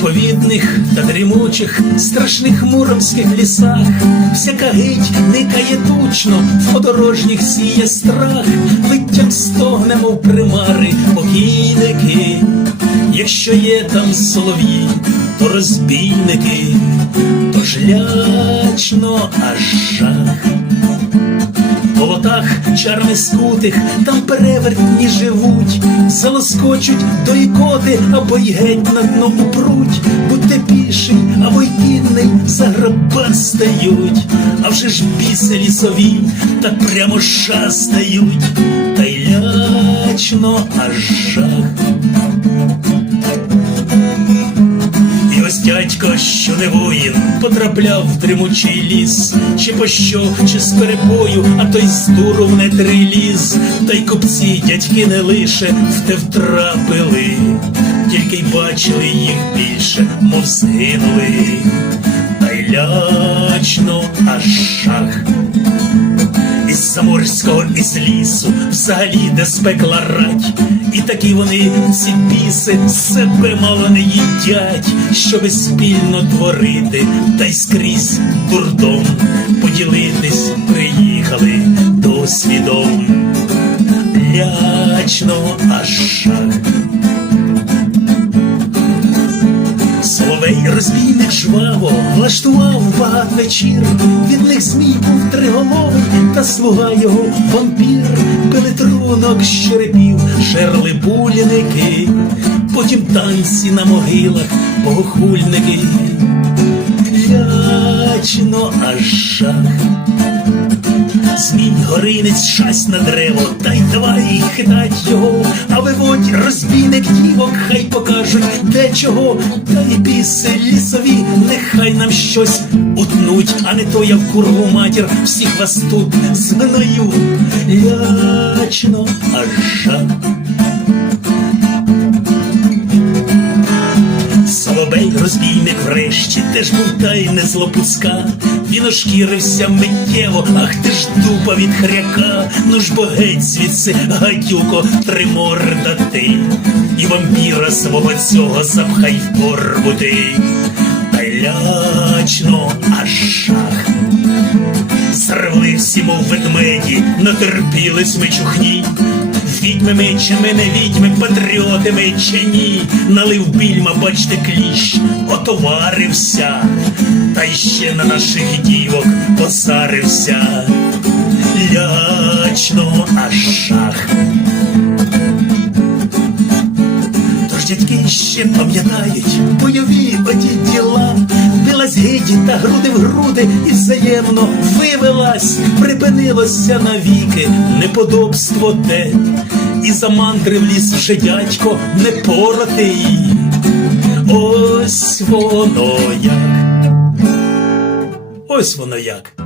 заповідних та дрімучих, страшних муромських лісах, всяка гить никає тучно, в подорожніх сіє страх, виттям стогне, мов примари, покійники. Якщо є там солов'ї, то розбійники, то ж лячно аж жах. Болотах чарми скутих, там перевертні живуть, залоскочуть до ікоти, або й геть на дно упруть, будьте піший, або й кінний, за граба стають, а вже ж біси лісові, так прямо шастають, та й лячно аж жах. Дядько, що не воїн, потрапляв в дремучий ліс, чи пощо, чи з перепою, а той з дуру в нетрий ліз, та й купці, дядьки не лише в те втрапили, тільки й бачили їх більше, мов згинули, та й лячно заморського, із лісу, взагалі де спекла рать. І такі вони, ці біси, себе мало не їдять, щоби спільно творити, та й скрізь дурдом поділитись приїхали досвідом. Лячно аж шах. Соловей розбійник жваво влаштував вечір. Від них змій був триголовий, та слуга його вампір, пили трунок щерепів, шерли буляники, потім танці на могилах, богохульники. Лячно аж жах. Горинець шасть на древо, та й давай хитать його, а виводь розбійник дівок, хай покажуть де чого, та й біси лісові, нехай нам щось утнуть, а не то я в курву матір, всіх вас тут згною, лячно аж теж був та й не злопуска. Він ошкірився миттєво, ах ти ж дупа від хряка. Ну ж бо геть звідси, гадюко, триморда ти. І вампіра свого цього запхай в торбу ти. Та лячно аж шах. Зрвли всі, мов ведмеді, натерпілись ми чухні. Ми чи не відьми, патріоти ми чи ні, налив більма, бачте, кліщ, отоварився, та ще на наших дівок позарився. Лячно аж шах. Тож дядьки ще пам'ятають бойові билась та груди в груди, і взаємно вивелась, припинилося навіки неподобство те, і за мантри в ліс вже дядько не поротий. Ось воно як. Ось воно як.